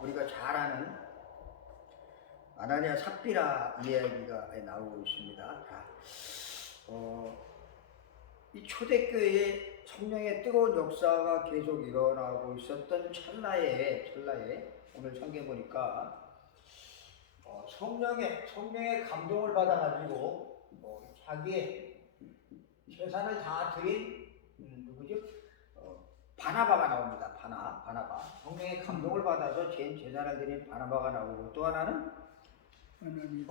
우리가 잘 아는 아나니아 삽비라 이야기가 나오고 있습니다. 이 초대교회에 성령의 뜨거운 역사가 계속 일어나고 있었던 찰나에 오늘 성경 보니까 성령의 감동을 받아가지고 자기의 재산을 다 드린 누구죠? 바나바가 나옵니다. 바나바. 성령의 감동을 받아서 재산을 드린 바나바가 나오고, 또 하나는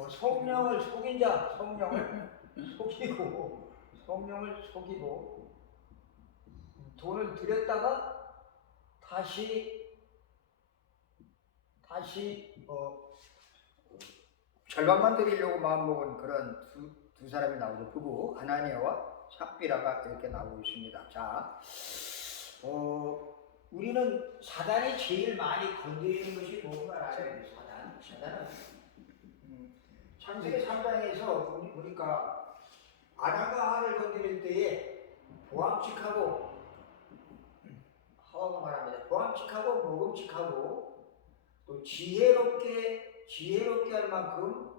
성령을 속인 자, 성령을 속이고 돈을 들였다가 다시 절반만 드리려고 마음먹은 그런 두 사람이 나오죠. 부부 아나니아와 삽비라가 이렇게 나오고 있습니다. 자, 우리는 사단이 제일 많이 건드리는 것이 뭔가 알아야 돼요. 사단은 창세기 3장에서 보니까 아담과 하와를 건드릴 때에 보암직하고, 하와가 말합니다. 보암직하고 먹음직하고 또 지혜롭게 할 만큼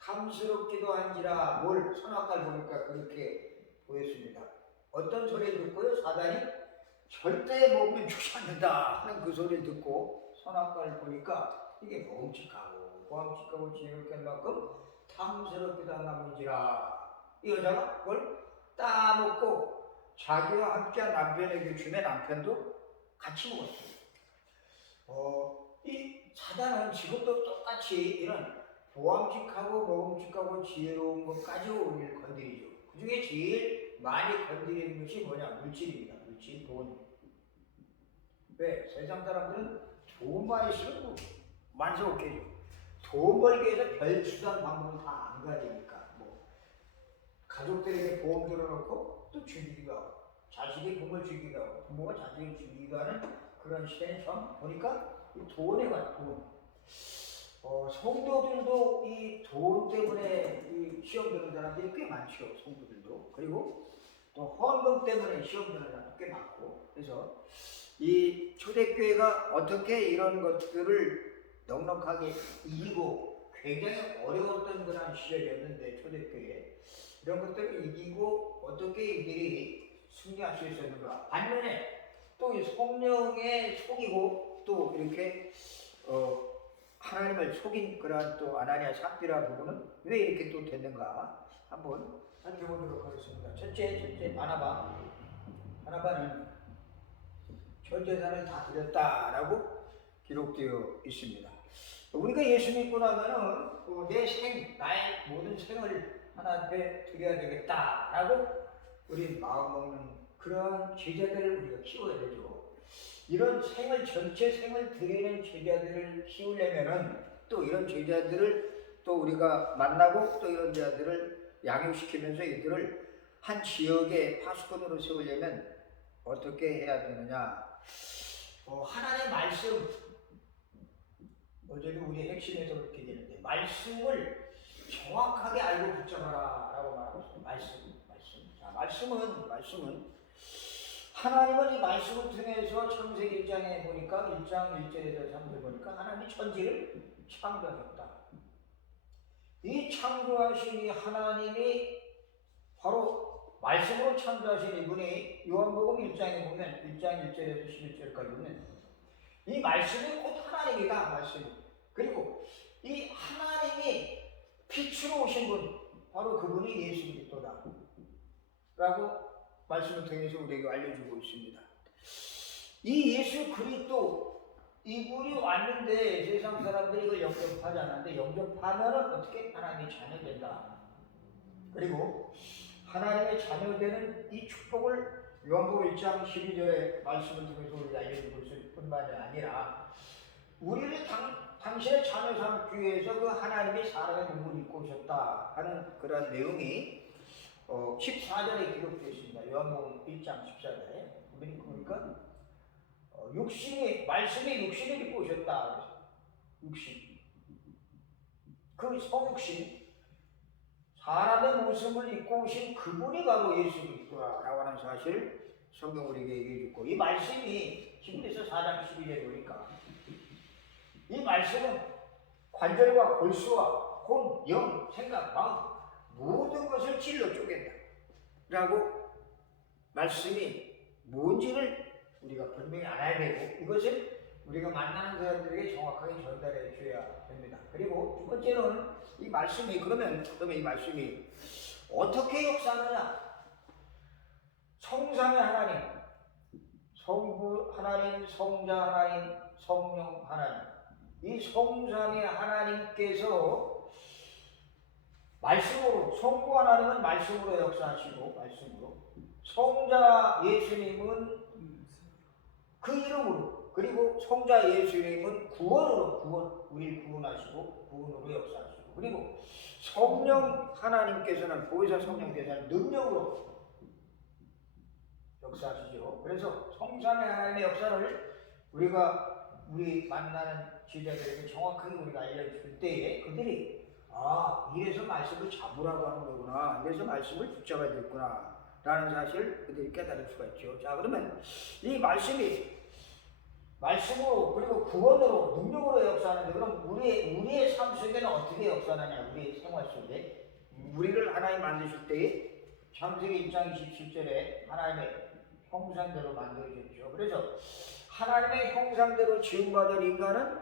탐스럽기도 한지라, 뭘 선악과를 보니까 그렇게 보였습니다. 어떤 소리를 듣고요? 사단이 절대 먹으면 죽지 않는다 하는 그 소리를 듣고 선악과를 보니까 이게 먹음직하고 보암직하고 지혜롭게 할 만큼 탐스럽기도 한 나무인지라, 이 여자가 그걸 따먹고 자기와 함께한 남편에게 주면 남편도 같이 먹었어요. 이 사단은 지금도 똑같이 이런 보암직하고 먹음직하고 지혜로운 것까지 우리를 건드리죠. 그 중에 제일 많이 건드리는 것이 뭐냐? 물질입니다. 물질, 돈. 왜? 세상 사람들은 돈만 있으면 만족해져. 돈 벌기 위해서 별 수단 방법은 다 안 가지니까, 가족들에게 보험 들어놓고 또 죽이기도 하고, 자식이 부모를 죽이기도 하고, 부모가 자식을 죽이기도 하는 그런 시대에 처음 보니까 이 돈에 관한 돈. 성도들도 이 돈 때문에 이 시험 드는 사람들이 꽤 많죠. 성도들도. 그리고 또 헌금 때문에 시험 드는 사람도 꽤 많고. 그래서 이 초대교회가 어떻게 이런 것들을 넉넉하게 이기고, 굉장히 어려웠던 그런 시절이었는데, 초대교회 이런 것들을 이기고 어떻게 이들이 승리할 수 있었는가. 반면에 또 이 성령에 속이고 또 이렇게 하나님을 속인 그러한 또 아나니아 삽비라 부분은 왜 이렇게 또 됐는가 한번 살펴보도록 하겠습니다. 첫째 바나바는 전 재산을 다 드렸다라고 기록되어 있습니다. 우리가 예수 믿고 나면은 나의 모든 생을 하나님께 드려야 되겠다라고 우리 마음 먹는 그런 제자들을 우리가 키워야 되죠. 이런 전체 생을 드리는 제자들을 키우려면은, 또 이런 제자들을 또 우리가 만나고 또 이런 제자들을 양육시키면서 이들을 한 지역의 파수꾼으로 세우려면 어떻게 해야 되느냐? 하나님의 말씀, 어제도 우리 핵심에서 그렇게 되는데, 말씀을 정확하게 알고 붙잡아라 라고 말하고 있어요. 말씀. 자, 말씀은 하나님은 이 말씀을 통해서 창세기 1장에 보니까 1장 1절에서 3절 보니까 하나님이 천지를 창조하셨다. 이 창조하신 이 하나님이 바로 말씀으로 창조하신 이분이 요한복음 1장에 보면 1장 1절에서 11절까지 보면 이 말씀이 곧 하나님이다. 말씀이. 그리고 이 하나님이 빛으로 오신 분, 바로 그분이 예수 그리스도다 라고 말씀을 통해서 우리에게 알려주고 있습니다. 이 예수 그리스도, 이분이 왔는데 세상 사람들이 이걸 영접하지 않았는데, 영접하면 어떻게 하나님의 자녀 된다. 그리고 하나님의 자녀 되는 이 축복을 요한복음 1장 12절의 말씀을 통해서 우리가 알려주고 있을 뿐만이 아니라, 우리를 당신의 자녀 삼기 위해서 그 하나님이 사람의 몸을 입고 오셨다 하는 그런 내용이 14절에 기록되어 있습니다. 요한복음 1장 14절에 보니까 말씀이 육신을 입고 오셨다. 육신. 그 성육신, 사람의 모습을 입고 오신 그분이 바로 예수 그리스도라고 하는 사실을 성경 우리에게 얘기해 주고, 이 말씀이 히브리서 4장 12절에 보니까 이 말씀은 관절과 골수와 혼, 영, 생각, 마음 모든 것을 찔러 쪼갠다 라고 말씀이 뭔지를 우리가 분명히 알아야 되고 이것을 우리가 만나는 사람들에게 정확하게 전달해 줘야 됩니다. 그리고 두 번째로는 이 말씀이 그러면 이 말씀이 어떻게 역사하느냐? 성삼의 하나님, 성부 하나님, 성자 하나님, 성령 하나님 이 성삼의 하나님께서 말씀으로 성부 하나님은 말씀으로 역사하시고 말씀으로 성자 예수님은 그 이름으로 그리고 성자 예수님은 구원으로 우리를 구원하시고 구원으로 역사하시고 그리고 성령 하나님께서는 보혜사 성령께서는 능력으로 역사하시죠. 그래서 성삼의 하나님의 역사를 우리 만나는 제자들에게 정확하게 우리가 알려줄 때에 그들이 이래서 말씀을 잡으라고 하는 거구나. 이래서 말씀을 붙잡아야 되겠구나. 라는 사실을 그들이 깨달을 수가 있죠. 자, 그러면 이 말씀이 말씀으로 그리고 구원으로 능력으로 역사하는데 그럼 우리의 삶 속에는 어떻게 역사하느냐? 우리의 생활 속에 우리를 하나님 만드실 때에 창세기 1장 27절에 하나님의 형상대로 만들어졌죠. 그래서 하나님의 형상대로 지음받은 인간은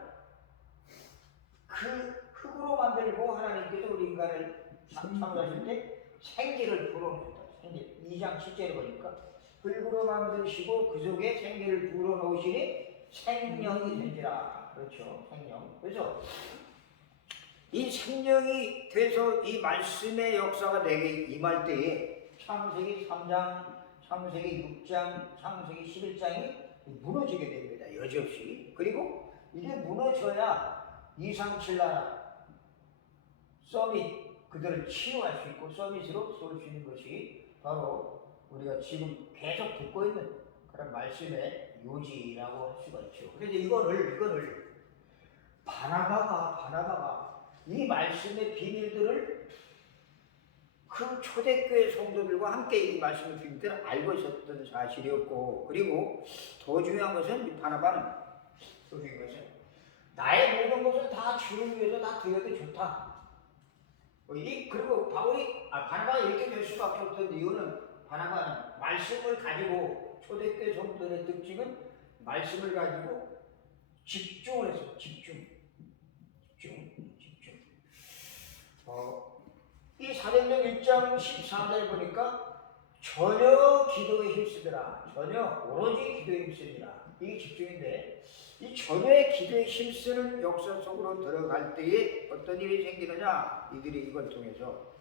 그 흙으로 만들고 하나님께서 우리 인간을 창조하실 때 생기를 불어넣었다. 생기 2장 7절에 보니까 흙으로 만드시고 그 속에 생기를 불어넣으시니 생명이 된지라. 그렇죠. 생명. 그래서 이 생명이 돼서 이 말씀의 역사가 내게 임할 때에 창세기 3장, 창세기 6장, 창세기 11장이 무너지게 됩니다. 여지없이. 그리고 이게 무너져야 237나라 서밋 그들을 치유할 수 있고 서밋으로 세울 수 있는 것이 바로 우리가 지금 계속 듣고 있는 그런 말씀의 요지라고 할 수가 있죠. 그래서 이거를 바나바가 이 말씀의 비밀들을 그 초대교회 성도들과 함께 이 말씀의 비밀들을 알고 있었던 사실이었고 그리고 더 중요한 것은 바나바는 나의 모든 것을 다 주를 위해서 다 드려도 좋다. 그리고 바나바가 이렇게 될 수밖에 없던 이유는 바나바는 말씀을 가지고 초대교회 성도들의 특징은 말씀을 가지고 집중을 해서 집중. 이 사도행전 1장 14절 보니까 전혀 기도에 힘쓰더라. 전혀 오로지 기도에 힘쓰니라. 이게 집중인데 이 전혀의 기도에 힘쓰는 역사 속으로 들어갈 때에 어떤 일이 생기느냐? 이들이 이걸 통해서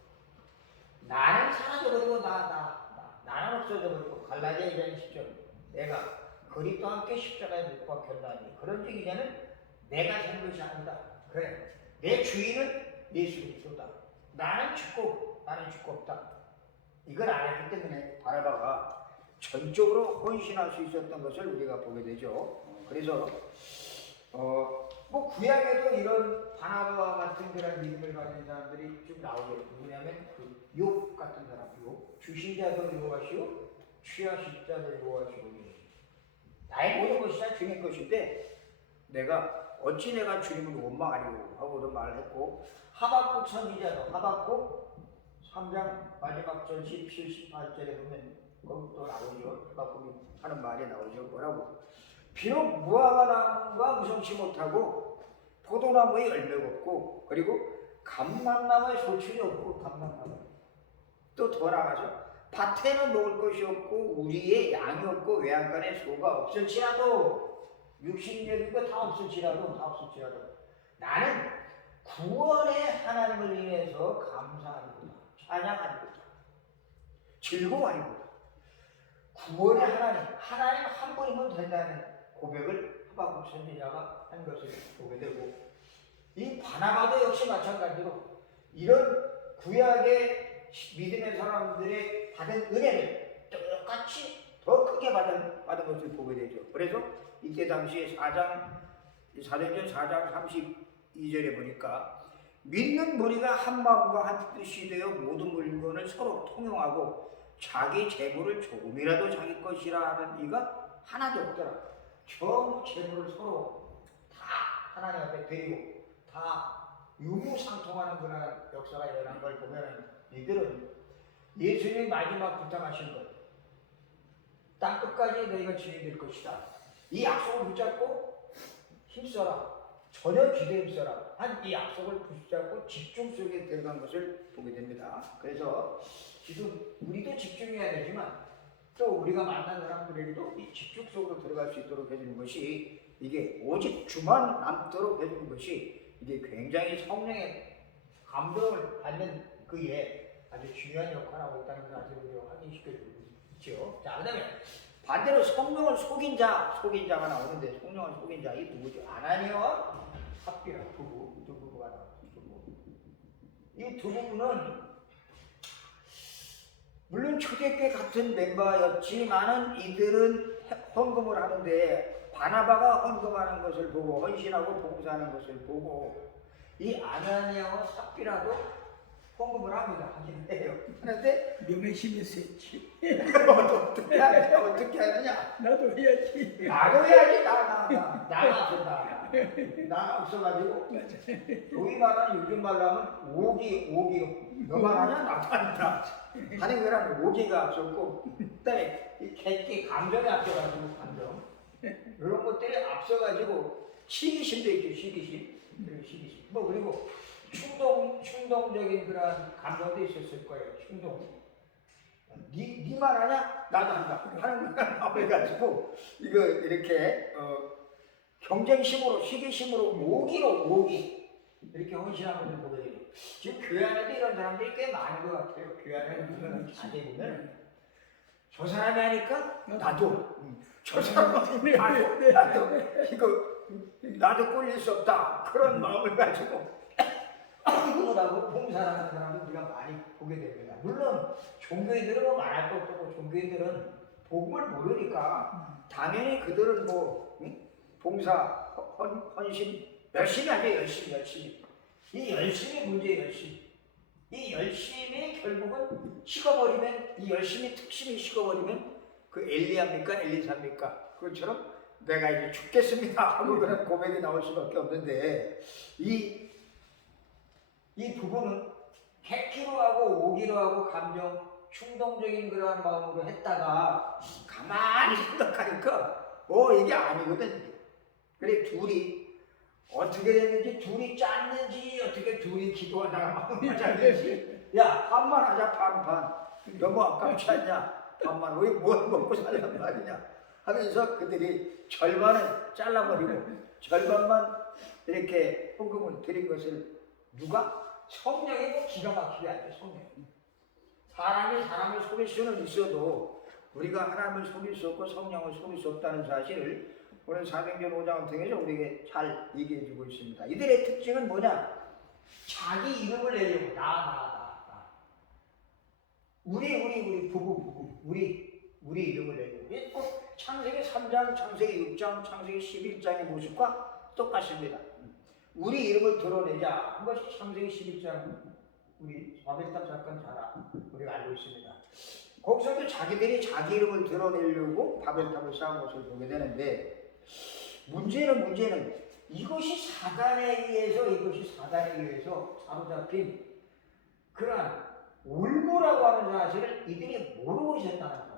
나는 사라져버리고 나는 없어져버리고 갈라디아 2장 10절 내가 그리스도와 함께 십자가에 못 박혔나니 그런즉 이제는 내가 된 것이 아니다. 그래 내 주인은 예수 그리스도다. 나는 죽고 없다. 이걸 알았기 때문에 바나바가 전적으로 헌신할 수 있었던 것을 우리가 보게 되죠. 그래서 구약에도 이런 바나바와 같은 그런 믿음을 가진 사람들이 쭉 나오죠. 누구냐면 욥 같은 사람, 욥 주신 자도 여호와시오 취하실 자도 여호와시오니 나의 모든 것이 다 주님 것인데 어찌 내가 주님을 원망하리고 하고 그런 말을 했고 하박국 선지자도 하박국 3장 마지막 절 17, 18절에 보면 거기 또 나오죠. 하박국이 하는 말이 나오죠. 뭐라고? 비록 무화과나무가 무성치 못하고 포도나무에 열매가 없고 그리고 감람나무에 소출이 없고 또 더 나가서 밭에는 먹을 것이 없고 우리의 양이 없고 외양간에 소가 없을지라도 육신적인 거 다 없을지라도 나는 구원의 하나님을 인해서 감사하리로다. 찬양하리로다. 즐거워하리로다. 구원의 하나님 한 분이면 된다는 고백을 하박국 선지자가 한 것을 보게 되고 이 바나바도 역시 마찬가지로 이런 구약의 믿음의 사람들의 받은 은혜를 똑같이 더 크게 받은 것을 보게 되죠. 그래서 이때 당시에 사도행전 4장 32절에 보니까 믿는 무리가 한 마음과 한 뜻이 되어 모든 물건을 서로 통용하고 자기 재물을 조금이라도 자기 것이라 하는 이가 하나도 없더라. 전부 재물을 서로 다 하나님 앞에 드리고 다 유무상통하는 그런 역사가 일어난 걸 보면 이들은 예수님이 마지막 부탁하신 것, 땅 끝까지 너희가 주인이 될 것이다. 이 약속을 붙잡고 힘써라. 전혀 기대 힘써라. 한 이 약속을 붙잡고 집중 속에 들어간 것을 보게 됩니다. 그래서 지금 우리도 집중해야 되지만 또 우리가 만난 사람들에게도 이 집중 속으로 들어갈 수 있도록 해주는 것이 이게 오직 주만 남도록 해주는 것이 이게 굉장히 성령의 감동을 받는 그에 아주 중요한 역할을 하고 있다는 사실을 우리가 확인시켜주고 있죠. 자, 그 다음에 반대로 성령을 속인 자가 나오는데 성령을 속인 자, 이 누구죠? 아나니아와 삽비라 부부, 두 부부가 나왔죠. 이 두 부부는 물론 초대교회 같은 멤버였지만은 이들은 헌금을 하는데 바나바가 헌금하는 것을 보고 헌신하고 봉사하는 것을 보고 이 아나니아와 삽비라도 헌금을 합니다. 하긴 해요. 그런데 명예심이 세지. 어떻게 하느냐? 나도 해야지. 나도 해야지. 나가 없었다. 나가 없어가지고 소위 말하는 요즘 말로 하면 오기 너만 하냐? 나도 한다 하는 거랑 오기가 없었고 그다음에 이 객기 감정이 앞서가지고 감정 이런 것들이 앞서가지고 시기심도 있죠. 시기심 뭐 그리고 충동적인 그런 감정도 있었을 거예요. 충동. 니만 하냐? 나도 한다. 하는 거가 나와가지고 이거 이렇게 경쟁심으로 시기심으로 오기 이렇게 헌신하는 것을 보게 돼요. 지금 교회 안에도 이런 사람들이 꽤 많은 것 같아요. 교회 안에 이런 자세히 보면 저 사람이 하니까 나도 저 사람이 나도 이거 나도 꼴릴 수 없다. 그런 마음을 가지고 이거라고 봉사하는 사람을 우리가 많이 보게 됩니다. 물론 종교인들은 뭐 말할 것 없고 종교인들은 복음을 모르니까 당연히 그들은 뭐 봉사, 헌신 열심히 하죠. 열심히. 이 열심이 문제예요. 이 열심이 결국은 식어버리면 이 열심이 특심이 식어버리면 그 엘리야입니까? 엘리사입니까? 그것처럼 내가 이제 죽겠습니다 하고 그런 고백이 나올 수밖에 없는데 이 부분은 객기로 하고 오기로 하고 감정, 충동적인 그러한 마음으로 했다가 가만히 생각하니까 이게 아니거든. 그래 둘이 어떻게 됐는지 둘이 짰는지 어떻게 둘이 기도하다가 마음을 짰는지 야 반만 하자 반반 너무 아깝지 않냐 반만 우리 뭘 먹고 살란 말이냐 하면서 그들이 절반을 잘라버리고 절반만 이렇게 헌금을 드린 것을 누가? 성령이 뭐 기가 막히게 하죠. 성령. 사람이 사람을 속일 수는 있어도 우리가 하나님을 속일 수 없고 성령을 속일 수 없다는 사실을 오늘 사도행전 5장을 통해서 우리에게 잘 얘기해 주고 있습니다. 이들의 특징은 뭐냐? 자기 이름을 내려고 나 우리 부부 우리 이름을 내려고 꼭 창세기 3장, 창세기 6장, 창세기 11장의 모습과 똑같습니다. 우리 이름을 드러내자 한 것이 창세기 11장 우리 바벨탑 사건 잘 우리가 알고 있습니다. 거기서도 자기들이 자기 이름을 드러내려고 바벨탑을 쌓은 것을 보게 되는데 문제는 이것이 사단에 의해서 사로잡힌 그러한 올무라고 하는 사실을 이들이 모르고 있었다는 사실.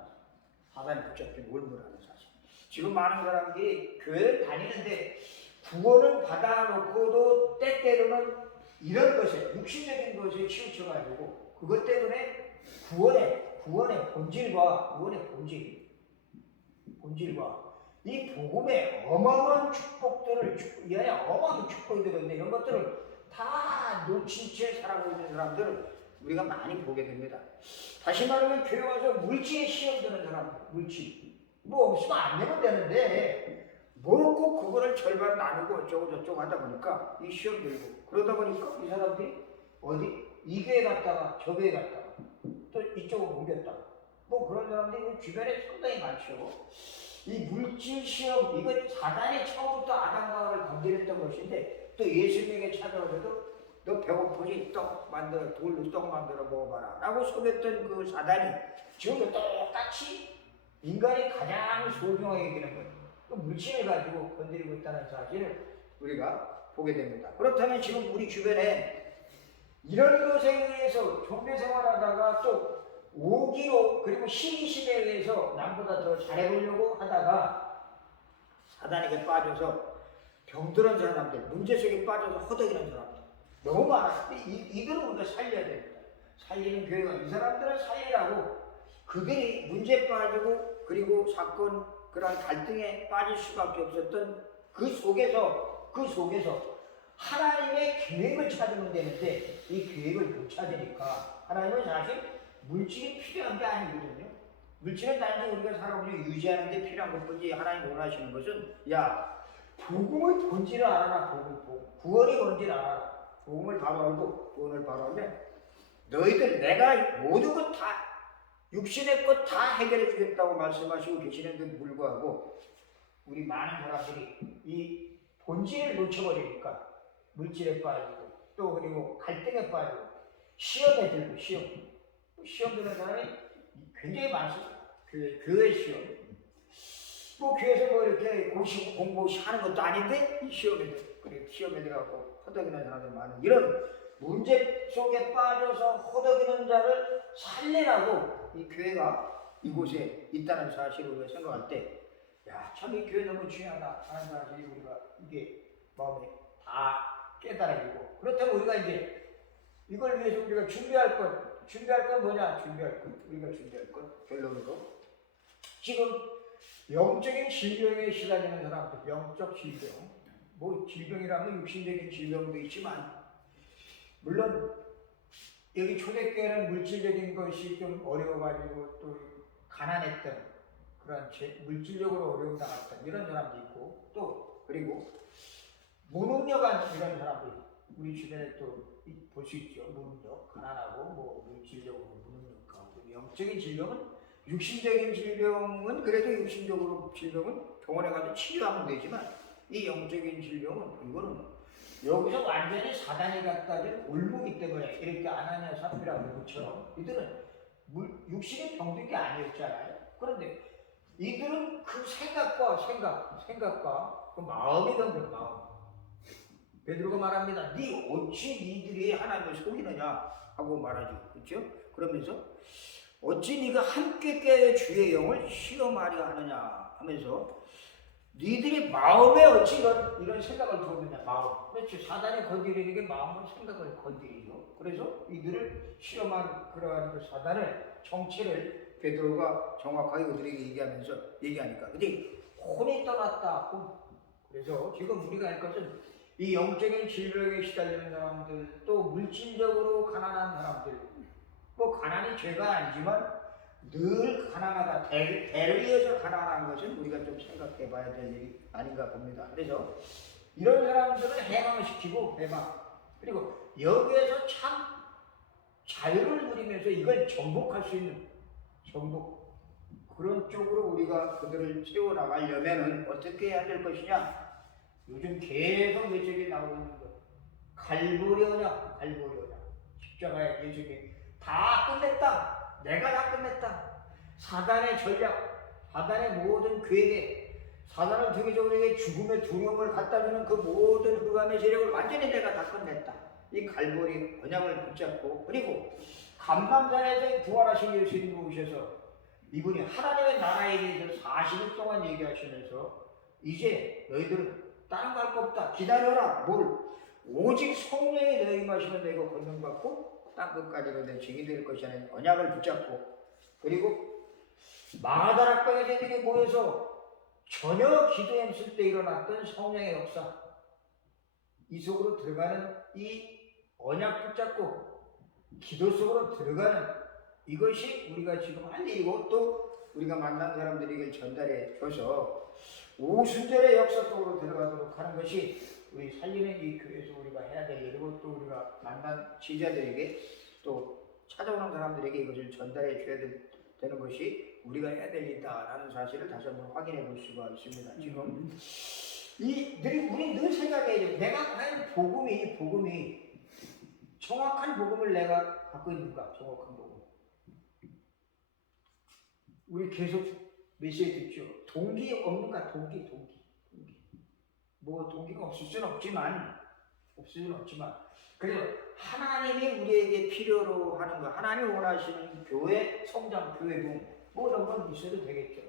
사단에 붙잡힌 올무라는 사실. 지금 많은 사람들이 교회를 다니는데 구원을 받아놓고도 때때로는 이런 것에 육신적인 것에 치우쳐가지고 그것 때문에 구원의 본질과 이 복음의 어마어마한 축복들을 어마어마한 축복이 들었는데 이런 것들을 다 놓친 채 살아가고 있는 사람들을 우리가 많이 보게 됩니다. 다시 말하면 교회 와서 물질에 시험 드는 사람들, 물질 뭐 없으면 안 되면 되는데 뭐 꼭 그거를 절반 나누고 어쩌고 저쩌고 하다 보니까 이 시험 들고 그러다 보니까 이 사람들이 어디 이 교회 갔다가 저 교회 갔다가 또 이쪽으로 옮겼다가 뭐 그런 사람들이 주변에 상당히 많죠. 이 물질 시험 이거 사단이 처음부터 아담과 하와를 건드렸던 것인데 또 예수님에게 찾아오셔도 너 배고프지? 떡 만들어 돌로 떡 만들어 먹어봐라 라고 속였던 그 사단이 지금도 똑같이 인간이 가장 소중하게 여기는 거예요. 그 물질을 가지고 건드리고 있다는 사실을 우리가 보게 됩니다. 그렇다면 지금 우리 주변에 이런 것에 의해서 종교 생활하다가 또 오기로 그리고 시기심에 의해서 남보다 더 잘해보려고 하다가 사단에게 빠져서 병들은 사람들, 문제 속에 빠져서 허덕이는 사람들 너무 많아요. 이들은 우리가 살려야 됩니다. 살리는 교회가 이 사람들을 살리라고 그들이 문제 빠지고 그리고 사건 그러한 갈등에 빠질 수밖에 없었던 그 속에서 하나님의 계획을 찾으면 되는데 이 계획을 못 찾으니까 하나님은 사실 물질이 필요한 게 아니거든요. 물질은 단지 우리가 살아오면 유지하는 데 필요한 것뿐이지 하나님 원하시는 것은 야 복음의 본질을 알아라. 복음 구원이 뭔지를 알아라. 복음을 바로 알고 구원을 바로 알면 너희들 내가 모든 것 다 육신의 것 다 해결해 주겠다고 말씀하시고 계시는데도 불구하고 우리 많은 사람들이 이 본질을 놓쳐버리니까 물질에 빠지고 또 그리고 갈등에 빠지고 시험에 들고 시험 드는 사람이 굉장히 많습니다. 교회 시험 뭐 교회에서 뭐 이렇게 공부하는 것도 아닌데 이 시험에 들어가고 허덕이는 사람들 많은 이런 문제 속에 빠져서 허덕이는 자를 살리라고 이 교회가 이곳에 있다는 사실을 우리가 생각할 때 야, 참 이 교회 너무 중요하다 하는 사실이 우리가 이게 마음에 다 깨달아지고 그렇다면 우리가 이제 이걸 위해서 우리가 준비할 건 뭐냐? 우리가 준비할 건 결론으로 지금 영적인 질병에 시달리는 사람들, 영적 질병 뭐 질병이라면 육신적인 질병도 있지만 물론 여기 초대교회는 물질적인 것이 좀 어려워가지고 또 가난했던 그런 물질적으로 어려움 당했던 이런 사람도 있고 또 그리고 무능력한 이런 사람들 우리 주변에 또 볼 수 있죠. 무능력, 가난하고 뭐 물질적으로 무능력하고 영적인 질병은 육신적인 질병은 그래도 육신적으로 질병은 병원에 가서 치료하면 되지만 이 영적인 질병은 이거는 여기서 완전히 사단이 갖다 준 올무기 때문에 이렇게 아나니아 삽비라 누구처럼 이들은 육신의 병든 게 아니었잖아요. 그런데 이들은 그 생각과 그 마음이 병든 마음. 베드로가 말합니다. 네 어찌 니들이 하나님을 속이느냐 하고 말하죠. 그렇죠? 그러면서 어찌 네가 함께 깨어 주의 영을 시험하려 하느냐 하면서 니들이 마음에 어찌 이런 생각을 두었느냐 마음. 그렇죠. 사단이 건드리는 게 마음과 생각을 건드리죠. 그래서 이들을 시험한 그러한 그 사단을 정체를 베드로가 정확하게 그들에게 얘기하니까 근데 혼이 떠났다. 혼. 그래서 지금 우리가 할 것은 이 영적인 질병에 시달리는 사람들 또 물질적으로 가난한 사람들 뭐 가난이 죄가 아니지만 늘 가난하다. 대를 이어서 가난한 것은 우리가 좀 생각해 봐야 될 일이 아닌가 봅니다. 그래서 이런 사람들을 해방시키고 그리고 여기에서 참 자유를 누리면서 이걸 정복할 수 있는 그런 쪽으로 우리가 그들을 세워나가려면 어떻게 해야 될 것이냐. 요즘 계속 예적이 나오고 있는 것 갈보려냐 십자가의 예적이 다 끝냈다. 내가 다 끝냈다. 사단의 전략, 사단의 모든 계획에 사단을 통해서 우리에게 죽음의 두려움을 갖다주는 그 모든 흑암의 세력을 완전히 내가 다 끝냈다. 이 갈보리 언약을 붙잡고 그리고 감람산에서 부활하신 예수님을 오셔서 이분이 하나님의 나라에 대해서 40일 동안 얘기하시면서 이제 너희들은 다른 거 할 거 없다. 기다려라. 뭘? 오직 성령이 너희 마시면 너희가 권능받고 땅 끝까지로 내 증이 될 것이라는 언약을 붙잡고 그리고 마가다락방에 애들이 모여서 전혀 기도에 없을 때 일어났던 성령의 역사 이 속으로 들어가는 이 언약 붙잡고 기도 속으로 들어가는 이것이 우리가 지금 할 일이고 또 우리가 만난 사람들에게 전달해 줘서 오순절의 역사 속으로 들어가도록 하는 것이 우리 살리는 이 교회에서 우리가 해야 될 일이고 또 우리가 만난 지자들에게 또 찾아오는 사람들에게 이것을 전달해 줘야 되는 것이 우리가 해야 될 일이다라는 사실을 다시 한번 확인해 볼 수가 있습니다. 지금 우리 늘 생각해야 돼. 내가 과연 복음이 정확한 복음을 내가 갖고 있는가? 정확한 복음. 우리 계속 메시지 듣죠. 동기 없는가? 동기. 뭐 동기가 없을 수는 없지만 그래서 하나님이 우리에게 필요로 하는 거, 하나님이 원하시는 교회 성장, 교회 붐, 뭐 이런 건 있어도 되겠죠.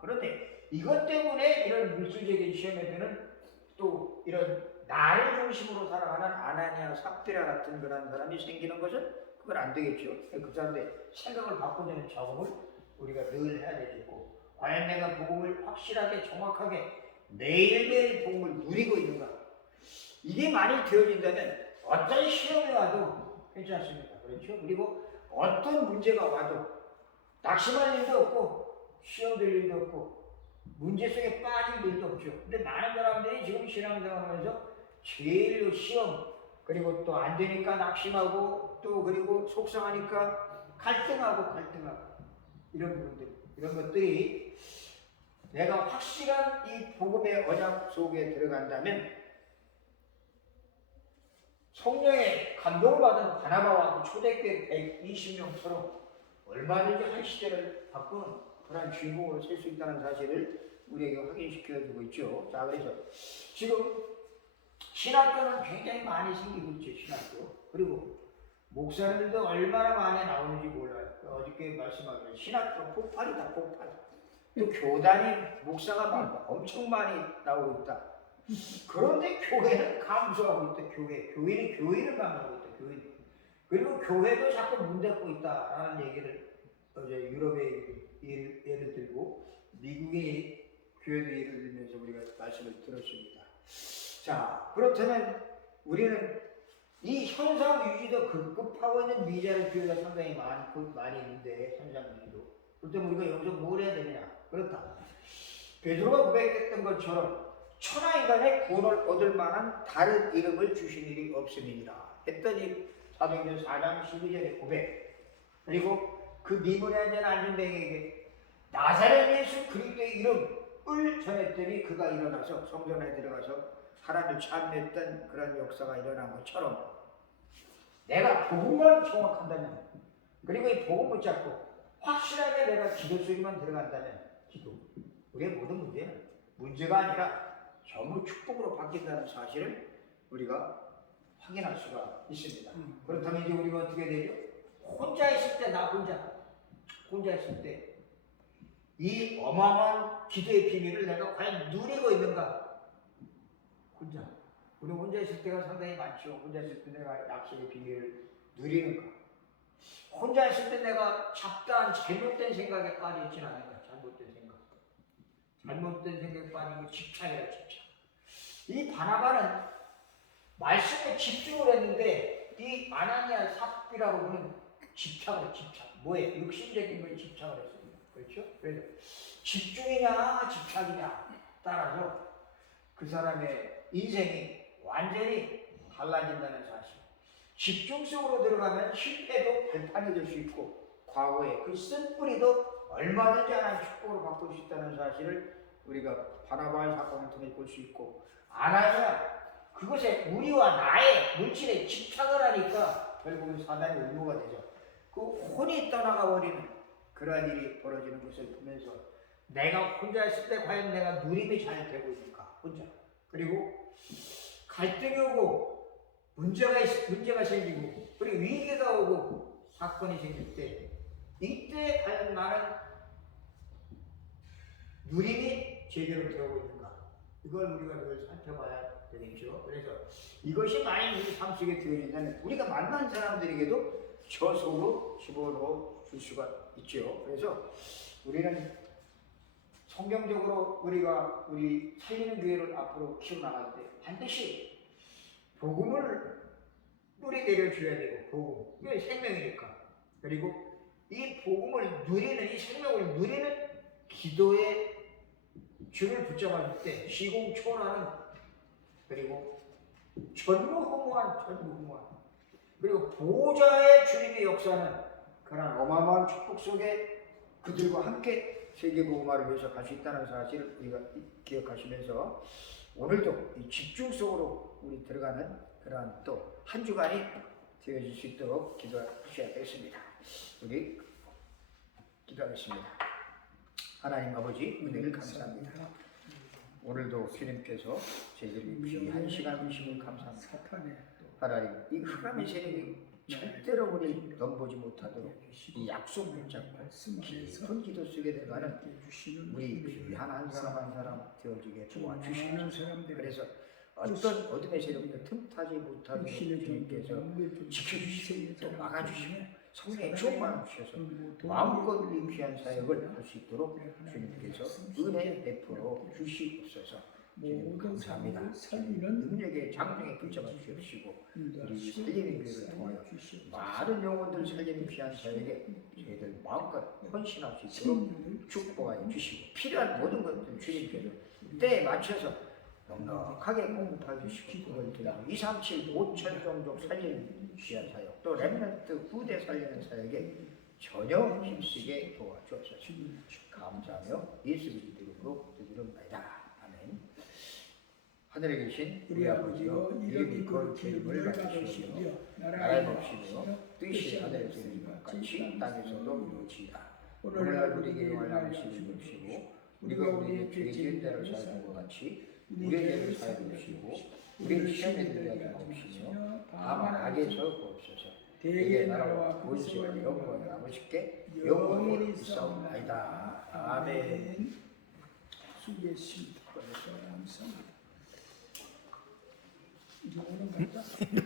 그런데 이것 때문에 이런 물질적인 시험에서는 또 이런 나를 중심으로 살아가는 아나니아, 삽비라 같은 그런 사람이 생기는 것은 그건 안 되겠죠. 그 사람들의 생각을 바꾸는 작업을 우리가 늘 해야 되겠고, 과연 내가 복음을 확실하게 정확하게 매일매일 복음을 누리고 있는가? 이게 많이 되어진다면 어떤 시험이 와도 괜찮습니다. 그렇죠? 그리고 어떤 문제가 와도 낙심할 일도 없고 시험 될 일도 없고 문제 속에 빠질 일도 없죠. 근데 많은 사람들이 지금 신앙생활하면서 제일 시험, 그리고 또 안 되니까 낙심하고, 또 그리고 속상하니까 갈등하고 이런 부분들, 이런 것들이 내가 확실한 이 복음의 언약 속에 들어간다면 성령의 감동을 받은 바나바와 그 초대교회 120명처럼 얼마든지 한 시대를 바꾸는 그런 주인공으로 설 수 있다는 사실을 우리에게 확인시켜주고 있죠. 자, 그래서 지금 신학교는 굉장히 많이 생기고 있죠. 신학교. 그리고 목사님들도 얼마나 많이 나오는지 몰라요. 어저께 말씀하신 신학교 폭발이다, 폭발. 또 교단이 목사가 많고 엄청 많이 나오고 있다. 그런데 교회는 감소하고 있다. 교회는 교회를 감소하고 있다. 교회는. 그리고 교회도 자꾸 문 닫고 있다라는 얘기를 어제 유럽의 예를 들고 미국의 교회도 예를 들면서 우리가 말씀을 들었습니다. 자, 그렇다면 우리는 이 현상 유지도 급급하고 있는 미자의 교회가 상당히 많이 있는데, 현상 유지도. 그렇다면 우리가 여기서 뭘 해야 되느냐? 그렇다. 베드로가 고백했던 것처럼 천하인간의 구원을 얻을 만한 다른 이름을 주신 일이 없음이니라 했더니 사도행전 4장 12절의 고백, 그리고 그 미문에 앉은 안전뱅이에게 나사렛 예수 그리스도의 이름을 전했더니 그가 일어나서 성전에 들어가서 하나님을 찬미했던 그런 역사가 일어난 것처럼 내가 복음만 정확한다면, 그리고 이 복음 붙잡고 확실하게 내가 기도 속에만 들어간다면, 기도, 우리의 모든 문제가 아니라 전부 축복으로 바뀐다는 사실을 우리가 확인할 수가 있습니다. 그렇다면 이제 우리가 어떻게 되죠? 혼자 있을 때, 나 혼자 있을 때 이 어마어마한 기도의 비밀을 내가 과연 누리고 있는가? 우리 혼자 있을 때가 상당히 많죠. 혼자 있을 때 내가 약속의 비밀을 누리는가? 혼자 있을 때 내가 잡다한 잘못된 생각에 빠져 있지는 않는가? 잘못된 생각에 빠지고 집착이라 집착. 이 바나바는 말씀에 집중을 했는데 이 아나니아 삽비라고 하는 집착. 뭐에? 육신적인 거에 집착을 했습니다. 그렇죠? 그래서 집중이냐 집착이냐 따라서 그 사람의 인생이 완전히 달라진다는 사실. 집중 속으로 들어가면 실패도 발판이 될 수 있고 과거에 그 쓴 뿌리도 얼마든지 하나님 축복으로 바꿀 수 있다는 사실을 우리가 바나바의 사건을 통해 볼 수 있고, 아나니아 그것에 우리와 나의 물질에 집착을 하니까 결국은 사단의 의무가 되죠. 그 혼이 떠나가 버리는 그러한 일이 벌어지는 것을 보면서 내가 혼자 있을 때 과연 내가 누림이 잘 되고 있는가? 혼자. 그리고 갈등이 오고 문제가 생기고, 그리고 위기가 오고 사건이 생길 때 이때 과연 나는 누림이 제대로 되고 있는가? 이걸 우리가 늘 살펴봐야 되겠죠. 그래서 이것이 만약 우리 삶 속에 들어진다면 우리가 만난 사람들에게도 저 속으로 집어넣어 줄 수가 있죠. 그래서 우리는 성경적으로 우리 살리는 교회를 앞으로 키워나갈 때 반드시 복음을 뿌리 내려줘야 되고, 복음, 이게 생명이니까. 그리고 이 복음을 누리는, 이 생명을 누리는 기도의 줄을 붙잡아줄 때 시공초라는, 그리고 전무후무한 그리고 보호자의 주님의 역사는 그런 어마어마한 축복 속에 그들과 함께 세계복음화를 위해서 갈 수 있다는 사실을 우리가 기억하시면서 오늘도 이 집중 속으로 우리 들어가는 그러한 또 한 주간이 되어질 수 있도록 기도하셔야 되겠습니다. 우리 기도하겠습니다. 하나님 아버지, 은혜를 감사합니다. 오늘도 주님께서 저희들이 귀한 시간 주시면 감사합니다. 사탄에 하나님, 이 흑암의 세력이 절대로 우리 넘보지 못하도록 이 약속 붙잡고 깊은 기도 속에 들어가는 우리 귀한 한 사람 한 사람 되어지게 도와주시옵소서. 그래서 어떤 어둠의 세력도 틈타지 못하도록 주님께서 지켜주시고 또 막아주시고 성령의 충만을 주셔서 마음껏 이 귀한 사역을 할 수 있도록 주님께서 은혜 베풀어 주시옵소서. 주님 감사합니다. 능력의 장중에 붙잡아 주시옵시고 우리 살리는 교회를 통하여 많은 영혼들 살리는 귀한 사역에 저희들 마음껏 헌신할 수 있도록 축복하여 주시고 필요한 모든 것들 주님께서 때에 맞춰서 넉넉하게 공급해 주시고 그걸 들어 237 5천 종족 살리는 귀한 사역 또 렘넌트 후대 살리는 사역에 전혀 힘쓰게 도와주옵소서. 감사하며 예수 그리스도 이름으로 기도드립니다. 아멘. 하늘에 계신 우리 아버지여 이름이 거룩히 이름을 받으시오며 나라의 법시며 뜻이 하늘에서 이루어진 것 같이 땅에서도 이루어지이다. 오늘날 우리에게 일용할 양식을 주시고 우리가 우리에게 죄 지은 자를 사하는 것 같이 우리의 죄를 사하여 주시고 우리를 시험에 들게 하지 마옵시며 다만 악에서 구하옵소서. 대개 나라와 권세와 영광을 아버지께 영원히 있사옵나이다. 아멘. 수고했습니다. 감사합니다. 이제 오는 것 같다.